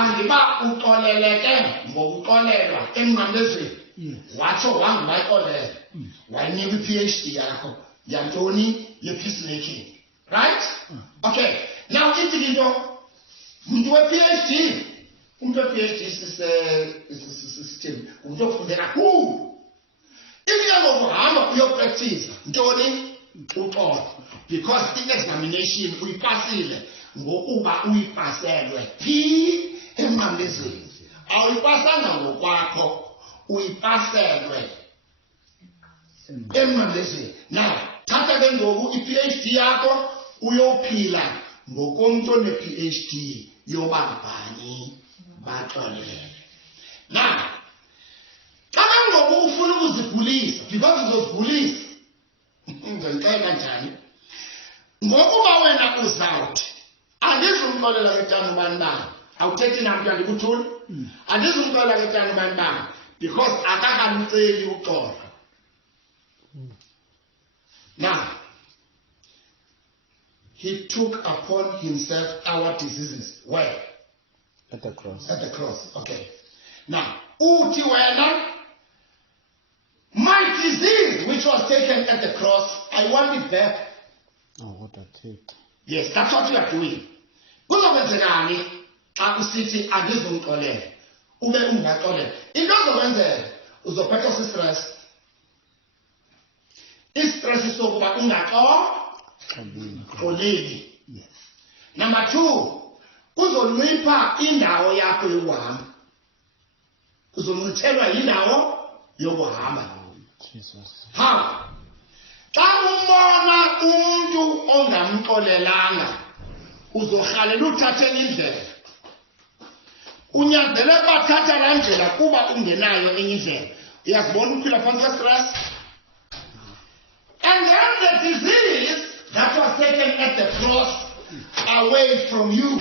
angiba uxoleleke ngokuxolelwa emnqamlezweni watsho wangubayixolele wayinika i-PhD yakho yantoni ye-peacemaking, right? Okay, now ithi into umuntu we-PhD umuntu we-PhD system umuntu ofunde kakhulu ifika ngokuhamba uyopractice ntoni uxolo because i-examination uyipasile ngokuba uyipaselwe phi emnqamlezweni awuyipasanga ngokwakho uyipaselwe emnqamlezweni. Now thatha ke ngoku i-PhD yakho uyophila ngokomntu one-PhD yobabhani baxolele. Now xa ngoku ufuna ukuzigulisa because uzozigulisa ngicela kanjani ngokuba wena uzawuthi andizumxolela ketana ubani bani awuthethi namntu andikuthuli andizumxolela ketana ubani bani because akakamceli uxolo. Now he took upon himself our diseases. Where? At the cross. At the cross. Okay. Now uthi wena my disease which was taken at the cross, I want it back. Oh, what a take. Yes, that's what you are doing. Kuzokwenzekani xa usithi andizumxolela ube ungaxolela into ezokwenzeka uzophetha si-stress. I-stress sokuba ungaxoleli. Yes. Number 2, uzoncipha indawo yakho yokuhamba. Uzoncithelwa yindawo yokuhamba. Jesus. How? Xa umbona umuntu ongamxolelanga uzorhalela uthathe indlela. Unyanzeleke bathatha laa ndlela kuba ungenayo enye indlela. Uyazibona uphila phantsi kwe-stress. And then the disease that was taken at the cross away from you.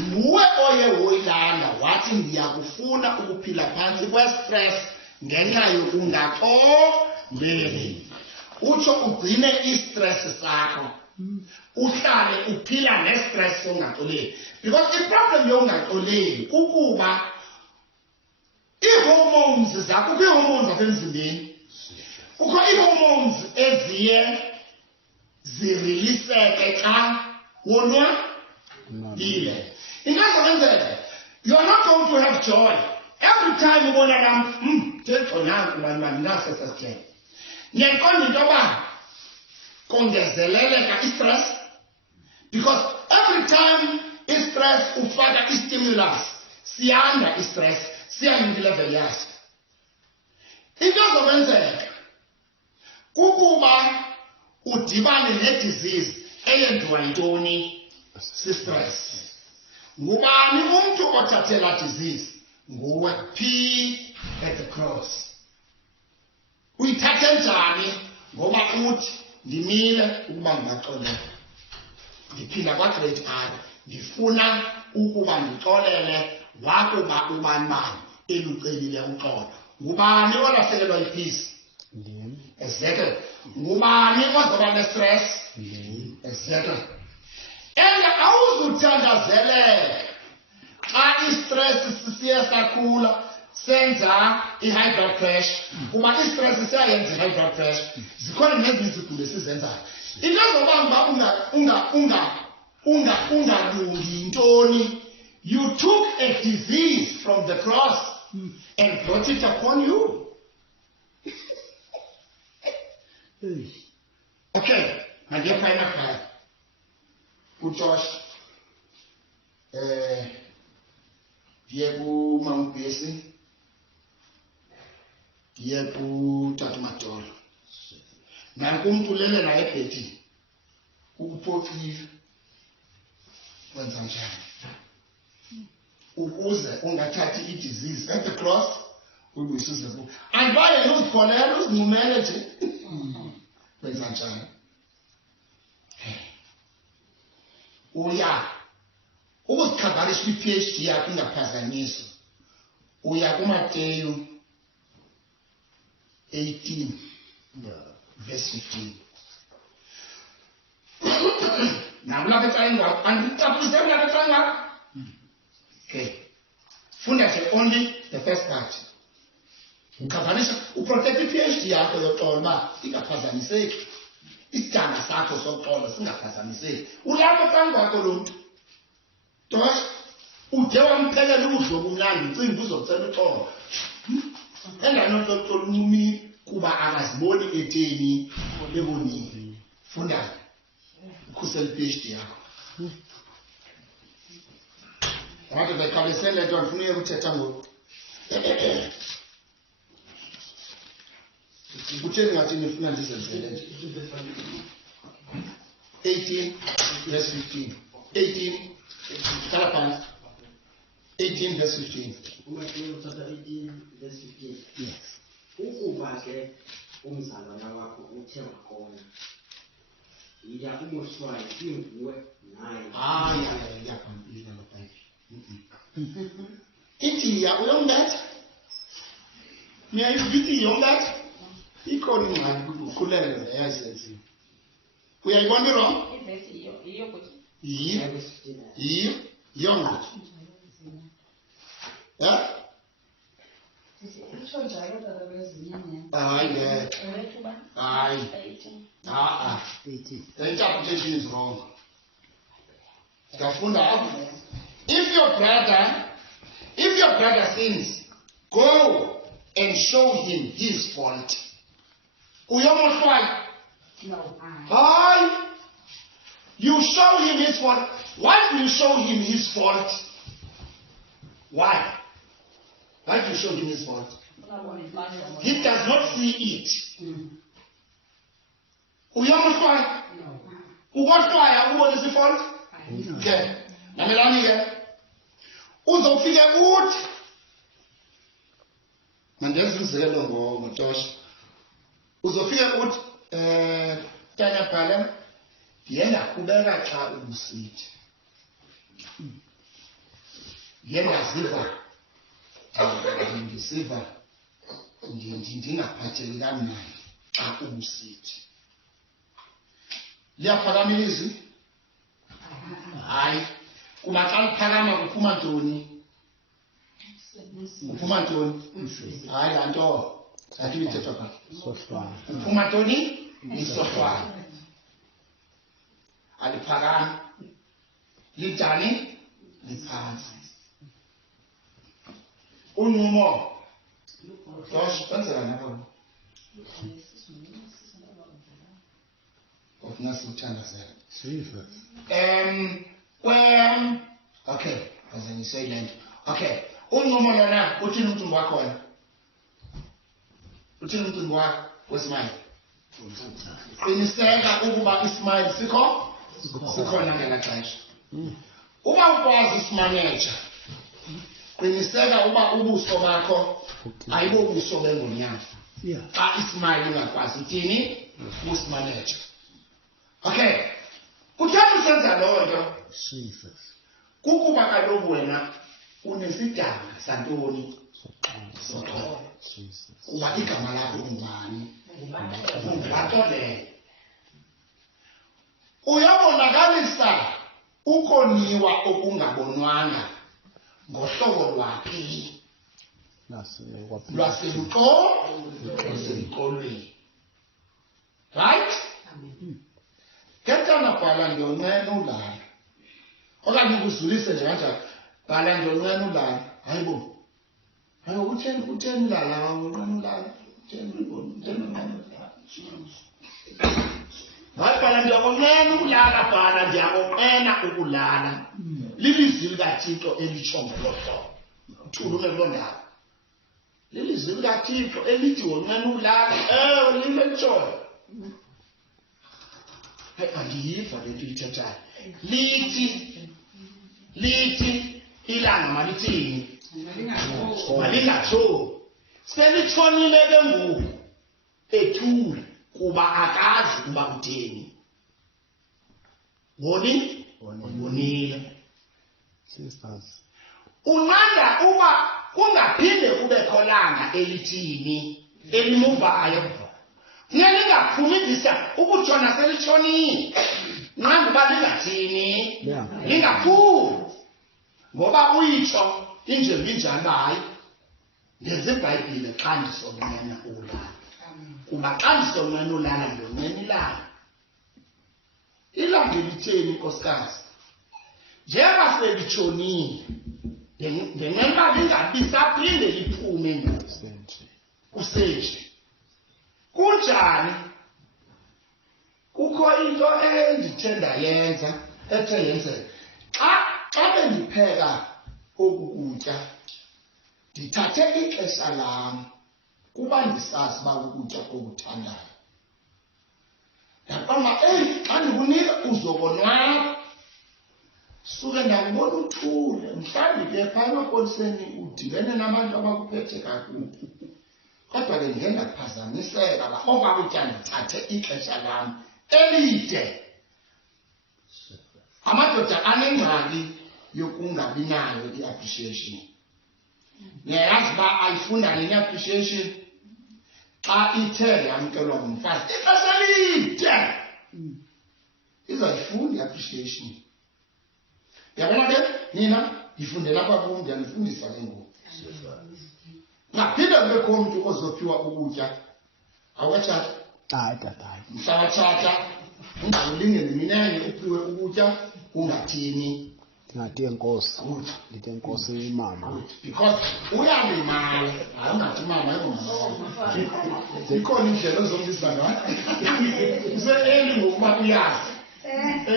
Nguwe oye woyilanda wathi ndiyakufuna ukuphila phantsi kwe-stress ngenxa yokungaxoleli. Utsho ugcine i-stress sakho. Uhlale uphila ne-stress songaxoleli. Because i-problem yongaxoleli kukuba ii-hormones zakho, kukho ii-hormones apha emzimbeni. Kukho ii-hormones eziye ziriliseke xa wonwabile. Ingazokwenzeka, you are not going to have joy. Every time ubona lam, thixo nanku bani nasi sasithemba. Ndiyayiqonda into yoba kongezeleleka i-stress because every time i-stress ufaka i-stimulus siyanda i-stress siyanyuka ilevel yaso. Into ezokwenzeka kukuba udibane ne-disease eyenziwa yintoni? Si-stress. Ngubani umuntu othathela disease? Nguwe phi at the cross. Uyithathe njani? Ngoba uthi ndimile ukuba ngingaxolela. Ndiphila kwa-grade R. Ndifuna ukuba ndixolele wakuba ubani bani elucelile uxolo. Ngubani olahlekelwa yi-peace? Exactly. Ngubani ozoba ne-stress? Exactly. And awuzuthandazeleka xa i-stress sisiye sakhula senza i-high blood pressure. Kuba i-stress siyayenza i-high blood pressure. Zikhona nezinye izigulo esizenzayo. Into ezoba ungalungi yintoni? You took a disease from the cross and brought it upon you. Okay, ndiye pha emakhaya kuJosh ndiye kuMamubhesi ndiye kuTata Madolo nanku umntu ulele naye ebhedini ukuphoxile wenza njani ukuze ungathathi i-disease at the cross uyibuyisise kubo andibaye uzikholele uzincumele nje wenza njani uya ukuziqhagamisa kwi-PhD yakho ingaphazanyiswa uya kuMateyu 18 verse 15 namlapha ecaleni kwakho andicaphulise mlapha ecaleni kwakho okay Funda nje only the first part. Ukhavanisha uprotect iPhD yakho yoxolo ba ingaphazamiseki. Isidanga sakho soxolo singaphazamiseki. Ulapha phambi kwakho lo muntu. Tosh ude wamphelela udlo kumlandi ucinga uzocela uxolo. Enganothola umimi kuba akaziboni eteni ebonile. Funda ukhusela iPhD yakho. Wathi bekhalisele nto ngifuna ukuthetha ngoku. Kutheni ngathi nifuna ndizenzele nje. 18 verse 15. 18 kala phansi. 18 verse 15. Uma uthatha 18 verse 15. Yes. Ukuba ke umzalwana wakho uthe wakona. Yiya umoshwayo singuwe naye. Yaphambili lo Bible. Ithi ya uyongetha. Miyayithi yongetha. Ikhona ingxaki ukukhulelwa yayisenziwe. Uyayibona wrong? Yiyo yongetha. Yeah? The interpretation is wrong. If your brother sins, go and show him his fault. No. You show him his fault. Why do you show him his fault? Why? Why do you show him his fault? He does not see it. Uyamshwaya? Ukoshwaya ubona isifault? Okay. Namelani ke. Uzofike uthi mandenza umzekelo ngomtosha. Uzofike uthi tanya bhala yena kubeka xa ubusithi. Yena ziva ndingaphatheki kamnandi xa ubusithi. Liyaphakama ilizwi? Hayi. Kuba xa liphakama kuphuma ntoni? Kuphuma ntoni? Hayi laa nto. Sathi bithethwa pha. Kuphuma ntoni? Isohlwayo. Aliphakami. Linjani? Liphantsi. Unqumo. Tosh, kwenzela nabo. Ofuna sithandazela. Okay, as I say then. Okay. Unqumo lona uthini umntu wakhona? Uthini umntu wakho wesimile? Qiniseka ukuba ismile sikhona ngela xesha. Uma ukwazi isimaneja, qiniseka uba ubuso bakho ayibo ubuso bengonyama. Xa ismile ungakwazi uthini? Usimaneja. Okay. Kutheni usenza loo nto? Kukuba kaloku wena unesidanga santoni? Soxolo. Kuba igama lakho ungubani? Ungubani? Uyabonakalisa ukoniwa okungabonwanga ngohlobo lwaphi? Lwaseluxolweni. Right? Khetha bhala ndiyonqena ulala. Okanye ukuzulise nje kanjani. Bhala ndiyonqena ulala. Hayibo. Hayi utheni ulala, unqena ulala. Utheni ulala. Bhala ndiyonqena ulala bhala ndiyonqena ukulala. Lilizwi likaThixo elitsho ngelo hlobo. Uthulume kuloo ndawo. Lilizwi likaThixo elithi wonqena ulala. Liletshoyo. Andiyiva le nto ithethayo. Lithi ilanga malithini? Malingatshoni. Selitshonile ke ngoku ethule kuba akazi uba kutheni. Bonile. Unqanda uba kungaphinde kubekho langa elithini elimuvayo. Lingaphumi ndisa ukutshona selitshonile. Nqanda uba lingathini? Lingaphumi. Ngoba uyitsho inje njani hayi ngenze iBhayibhile xa ndisonqena ulala kuba xa ndisonqena ulala ndonqena ilanga ilanga litheni nkosikazi njengoba selitshonile ndenqena lingabi saphinde liphume kusenje kunjani kukho into endithe ndayenza ethe yenzeka xa bendipheka oku kutya ndithathe ixesha lam kuba ndisazi uba ukutya okuthandayo ndaqonda xa ndikunika uzokonwaba suke ndakubona uthule mhlawumbi ke phana emapoliseni udibene nabantu abakuphethe kakubi kodwa ke ndiye ndakuphazamiseka uba okwaa kutya ndithathe ixesha lam elide amadoda anengxaki yokungabi nayo i-appreciation niyayazi uba ayifunda le appreciation xa ithe yamkelwa ngumfazi ixesha elide izayifunda i-appreciation yabona ke nina ndifundela kwakum ndiyandifundisa ke ngoku ngaphinde kubekho umntu ozophiwa ukutya awukatshata Hayi. mhlawatshata ungawulingene minene uphiwe ukutya ungathini Ndingathi enkosi. Ndithi enkosi imama. because uyalimala hayi ungathi mama ikhona indlela ozombisa ngayo use-eli ngokuba uyazi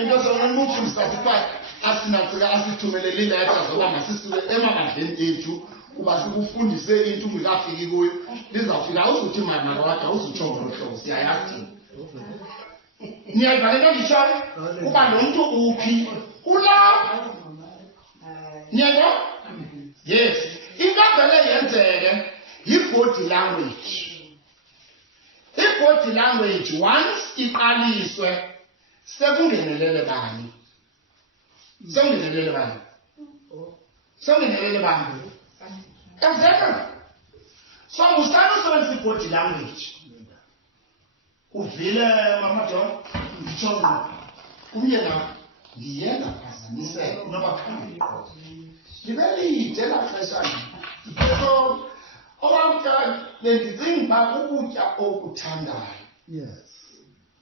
into zonamufundisa kuba asithumelele ileta zoba masisuke emamandleni ethu kuba sikufundise into ungekafiki kuyo lizawufika awuzuthi mama kodwa awuzutsho ngolo hlobo siyayazi niyayiva le nto nditshoyo kuba lo mntu uphi ulapha niyayibona yes into vele yenzeke yi-body language i-body language once iqaliswe sekungenelele bani exactly so usana usebenzisa i-body language uvile mamadoda nditsho umyena ndiye ndaphazamiseka noba khange ndiqobe libe lide elaa xesha so okwamkani bendicinga uba ukutya okuthandayo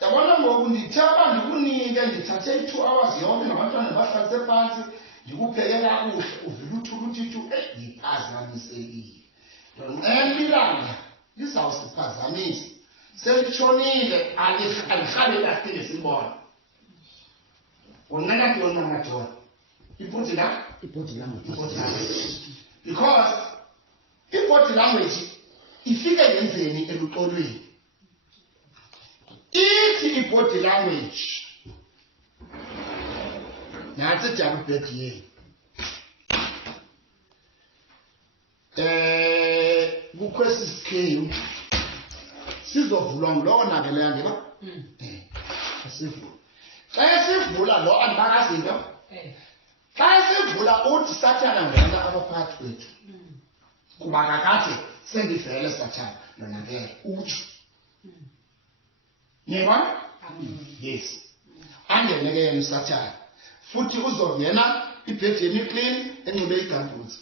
yabona ngoku ndithe uba ndikunike ndithathe i-2 hours yonke nabantwana ndibahlalise phantsi ndikupheke kakuhle uvile uthuluthithi ndiphazamisekile ndonqena ilanga lizawusiphazamisa selitshonile alihlale laphinde silibone unqena ntoni namadoda ibhodi language because ibhodi language ifike yenzeni eluxolweni ithi ibhodi language nathi dyabubhediyeni kukho esi sikhewu sizovulwa ngulowo nakeleyo ndiba asivula xa esivula lo andibakazinto xa esivula uthi sathana ngena abaphathi bethu kuba kakade sendivele sathana nonakele utsho niyebona yes angeneke yena usathana futhi uzongena ibhedeni clean enxibe igambutsi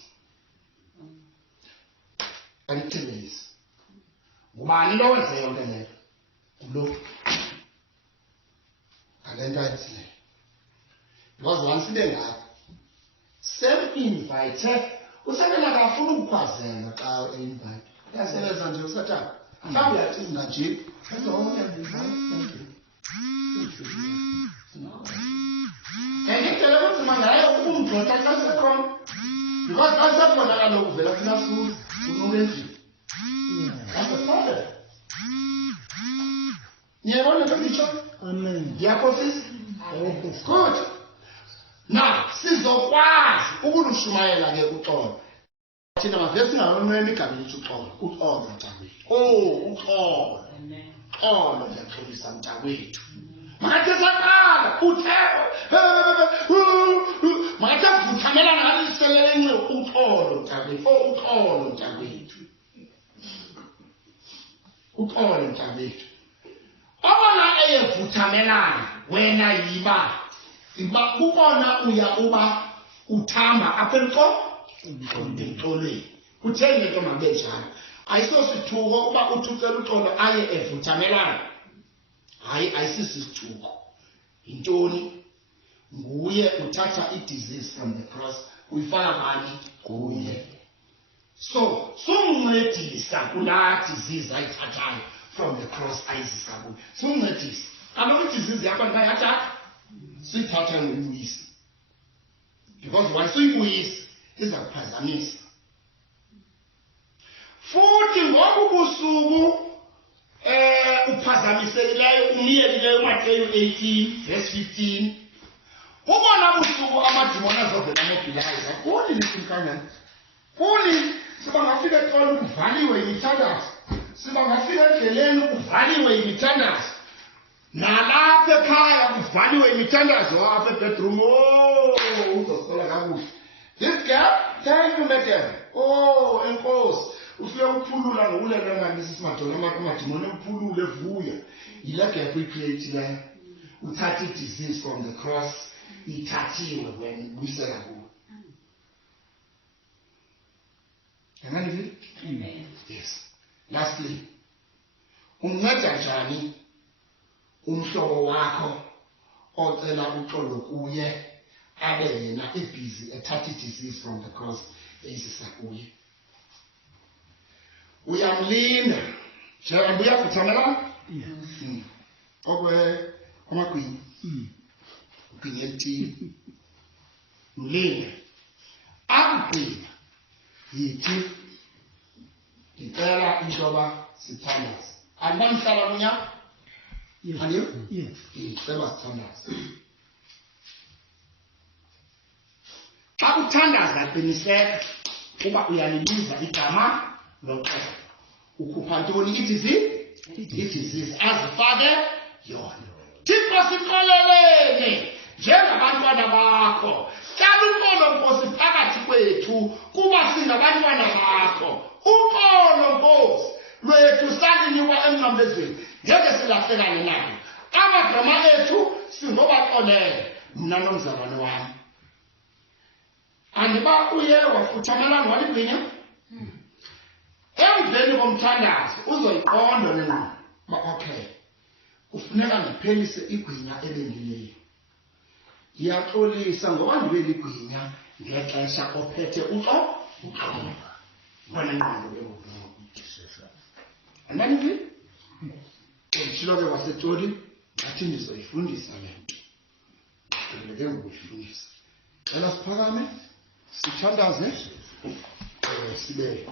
alithembelise ngubani lo wenze yonke leyo ngulo ngale nto ayenzileyo because once ibe ngapha sem-invite usebenza kafuna ukukhwazela xa e-invite uyasebenza nje usathana mhlawumbi uyacinga nje indlela kunzima ngayo ukumgxotha xa sekhona because xa sekhona kaloku vela funa unuka endlini that's the problem niyayibona nto nditsho ndiyakhosisa good now sizokwazi ukulushumayela ke uxolo thina mavele singawenwena igama elithi uxolo mntakwethu uxolo ndiyaxolisa mntakwethu makathe saqala utheko makathe vuthamela ngaliselenxe uxolo mntakwethu uxolo mntakwethu obona eyevuthamelana wena yiba kubona uya uba uthamba apha entloko emxolweni. Kutheni into mabe njalo? Ayisosithuko kuba uthi ucela uxolo aye evuthamelana. Hayi ayisisithuko. Yintoni? Nguye uthatha i-disease from the cross uyifaka bani? Kuye. So sumncedisa kulaa disease ayithathayo from the cross ayizisa kuye. Sumncedisa. Kaloku i-disease yakho ndingayathatha siyithatha ngokuyibuyisa. Because once uyibuyisa iza kuphazamisa. Futhi ngoku busuku uphazamisekileyo umyelileyo uMateyu 18 verse 15. Ubona busuku amadimoni azovela mobilize. Kuni lisimkanyana. Kuni siba ngafika eqolo kuvaliwe imithandazo. Siba ngafika endleleni kuvaliwe imithandazo. Nalapha ekhaya kuvaliwe imithandazo apha ebedroom. Uzosola kakuhle. This girl, thank you madam. Enkosi. Ufike ukuphulula ngokulela ngani simadolo amadimoni ukuphulule evuya. Yila gap uyicreate la. Uthatha disease from the cross. Ithathiwe when uyisela kuwe. Amen. Amen. Yes. Lastly, umnceda njani umhlobo wakho ocela uxolo kuye abe yena ebusy ethatha disease from the cross eyisisa kuye? Uyamlinda njengoba uyafuthamela amagwinya ugwinya elithile mlinda akugwina yithi ngicela intoba sithandaze. Anibanihlala kunya? Aniyo? Yes. Ngicela sithandaze. Xa uthandaza qiniseka uba uyaliliza igama loxolo. Ukhupha ntoni? Idisease azifake yona. Thixo sixolelene njengabantwana bakho. Cala uxolo Nkosi phakathi kwethu kuba singabantwana bakho. Uxolo Nkosi lwethu salinikwa emnqamlezweni ngeke silahlekane nalo. Amagama ethu singobaxolela. Mna nomzalwana wami. Andiba uye wafuthamelana waligwinya? Emveni komthandazo uzoyiqonda lena. Okay. Kufuneka ndiphelise igwinya ebengileyo. Ndiyaxolisa ngoba ndibe ligwinya ngexesha ophethe uxolo. Ngone ngqondo leyo. Anani? Ndishilo ke waseToli ngathi ndizoyifundisa le nto. Ngeke ngikufundisa. Cela siphakame sithandaze sibe